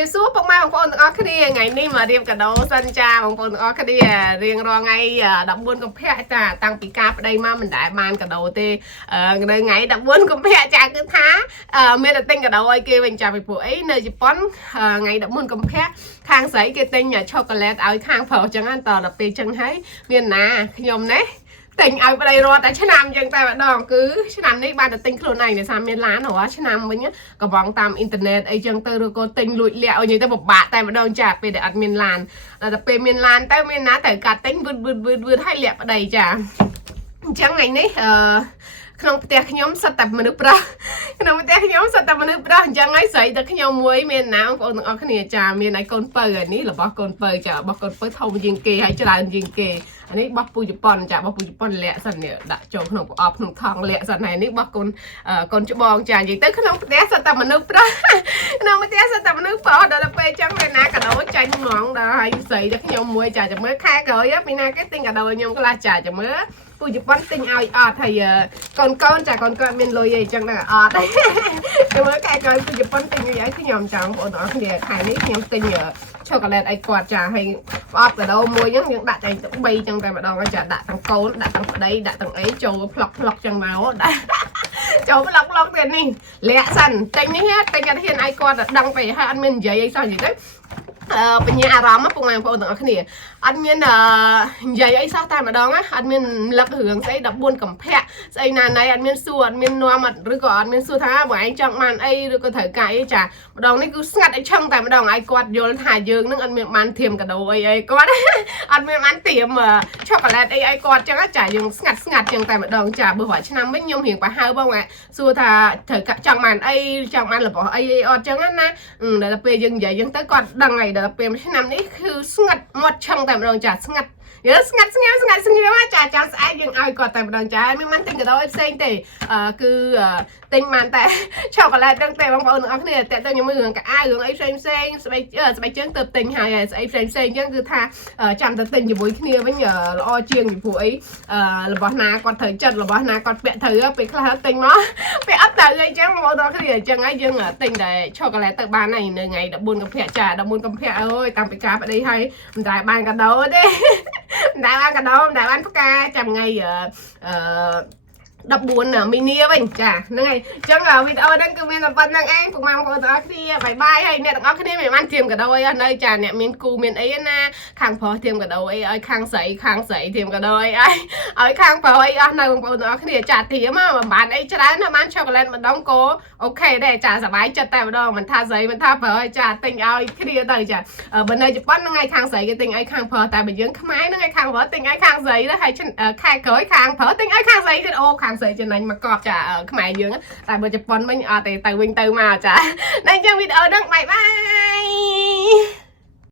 មានសួរពុកម៉ែបងប្អូនទាំងអស់គ្នាថ្ងៃនេះមករៀបកាដូសិនចាបងប្អូនទាំងអស់គ្នារៀងរាល់ថ្ងៃ14កុម្ភៈចាតាំងពីការប្តីមកមិនដែលបានកាដូទេនៅថ្ងៃ14កុម្ភៈចាគឺថាមានតែទិញកាដូឲ្យគេវិញចាពីព្រោះអីនៅជប៉ុនថ្ងៃ14កុម្ភៈខាងស្រីគេទិញឆូកូឡេតឲ្យខាងប្រុសចឹងតដល់ពេលចឹងហើយមានណាខ្ញុំណាទិញឲ្យប្តីរត់តែឆ្នាំចឹងតែម្ដងគឺឆ្នាំនេះបានតែទិញខ្លួនឯងដោយសារមានឡានរាល់ឆ្នាំវិញកបងតាមអ៊ីនធឺណិតអីចឹងទៅឬក៏ទិញលួចលាក់ឲ្យនិយាយទៅពិបាកតែម្ដងចាពេលដែលអត់មានឡានតែពេលមានឡានទៅមានណាត្រូវកាត់ទិញវឺតឲ្យលាក់ប្តីចាអញ្ចឹងថ្ងៃនេះក្នុងផ្ទះខ្ញុំសិតតែមនុស្សប្រុសក្នុងផ្ទះខ្ញុំសិតតែមនុស្សប្រុសអញ្ចឹងហើយស្រីតែខ្ញុំមួយមានណាបងប្អូនទាំងអស់គ្នាចាមានឲ្យកូនពៅនេះរបស់កូនពៅចារបស់កូនពៅធំជាងគេហើយច្រើនជាងគេអានេះបោះពូជប៉ុនចាបោះពូជប៉ុនលាក់សិននេះដាក់ចូលក្នុងប្រអប់ក្នុងថង់លាក់សិនហើយនេះបោះកូនច្បងចានិយាយទៅក្នុងផ្ទះសិតតែមនុស្សប្រុសក្នុងផ្ទះសិតតែមនុស្សប្រុសដល់ពេលអញ្ចឹងមានណាកាដូចាញ់ហ្មងដល់ហើយស្រីតែខ្ញុំមួយចាចាំមើលខែក្រោយពីណាគេទិញកាដូឲ្យខ្ញុំខ្លះចាចាំមើលពូជប៉ុនទិញឲ្យអត់ហើយកូនចាកូនមានលុយអីចឹងហ្នឹងអត់ទេមើលខែក្រោយពូជប៉ុនទិញឲ្យខ្ញុំចាំបងប្អូនទាំងអស់គ្នាខែនេះខ្ញុំទិញឆូកូឡេតអីគាត់ចាហើយប្រអប់កាដូមួយហ្នឹងយើងដាក់តែ3ចឹងតែម្ដងចាដាក់ទាំងកូនដាក់ទាំងប្តីដាក់ទាំងអីចូលផ្លុកចឹងមកដាក់ចូលផ្លុកទៀតនេះលាក់សិនទិញនេះទិញអត់ហ៊ានឲ្យគាត់ដឹងទៅហើយអត់មាននិយាយអីសោះនិយាយទៅបញ្ញាអារម្មណ៍ពុកម៉ែបងប្អូនទាំងអស់គ្នាអត់មាននិយាយអីសោះតែម្ដងណាអត់មានលឹករឿងស្អី14កុម្ភៈស្អីណាណៃអត់មានសួរអត់មាននាំអត់ឬក៏អត់មានសួរថាបងឯងចង់បានអីឬក៏ត្រូវការអីចាម្ដងនេះគឺស្ងាត់ឲ្យឆឹងតែម្ដងឲ្យគាត់យល់ថាយើងនឹងអត់មានបានធៀមកាដូអីគាត់អត់មានបានធៀមឆូកូឡេតអីឲ្យគាត់ចឹងចាយើងស្ងាត់ចឹងតែម្ដងចាបើរាល់ឆ្នាំវិញខ្ញុំរៀងប្រហៅបងសួរថាត្រូវចង់បានអីចង់បានរបស់អីអត់ចឹងណាដល់ពេលយើងនិយាយចឹងទៅគាត់ដឹងហើយដល់ពេលឆ្នាំនេះគឺស្ងាត់មាត់ឆឹងតែម្ដងចាស្ងាត់ស្ងាត់ស្ងៀមចាចាំស្អែកយើងឲ្យគាត់តែម្ដងចាមិនបានទិញកាដូអីផ្សេងទេគឺទិញបានតែឆូកូឡេតហ្នឹងទេបងប្អូនទាំងអស់គ្នាតែទៅខ្ញុំមើលរឿងកៅអៅរឿងអីផ្សេងស្បែកជើងទៅទិញហើយស្អីផ្សេងចឹងគឺថាចាំទៅទិញជាមួយគ្នាវិញល្អជាងពីព្រោះអីរបស់ណាគាត់ត្រូវចិត្តរបស់ណាគាត់ពាក់ត្រូវពេលខ្លះទិញមកពេលអត់ត្រូវអីចឹងបងប្អូនទាំងអស់គ្នាចឹងហើយយើងទិញតែឆូកូឡេតទៅបានហើយនៅថ្ងៃ14កុម្ភៈចា14កុម្ភៈអើយតាំងពីការប្តីហើយមិនដែលបានកាដូទេមិនដែលបានកាដូមិនដែលបានផ្កាចាំថ្ងៃ14មីនាវិញចាហ្នឹងហើយអញ្ចឹងវីដេអូហ្នឹងគឺមានតែប៉ុណ្្នឹងឯងពុកម៉ែបងប្អូនទាំងអស់គ្នាបាយបាយហើយអ្នកទាំងអស់គ្នាមិនបានធៀមកាដូអីនៅចាអ្នកមានគូមានអីណាខាងប្រុសធៀមកាដូអីឲ្យខាងស្រីធៀមកាដូអីឲ្យខាងប្រុសអីអស់នៅបងប្អូនទាំងអស់គ្នាចាធៀមមិនបានអីច្រើនណាបានឆូកូឡេតម្ដងក៏អូខេដែរចាសប្បាយចិត្តតែម្ដងមិនថាស្រីមិនថាប្រុសចាទិញឲ្យគ្នាទៅចាបើនៅជប៉ុនហ្នឹងឯងខាងស្រីគេទិញឲ្យខាងប្រុសតែបើយើងខ្មែរហ្នឹងឯងខាងប្រុសទិញឲ្យខាងស្រីទៅហើយខែក្រោយខាងប្រុសទិញឲ្យខាងស្រីទៀតអូខាងស្រីចំណេញមកកប់ចាខ្មែរយើងតែបើជប៉ុនវិញអត់ទេទៅវិញទៅមកចាតែអញ្ចឹងវីដេអូហ្នឹងបាយបាយ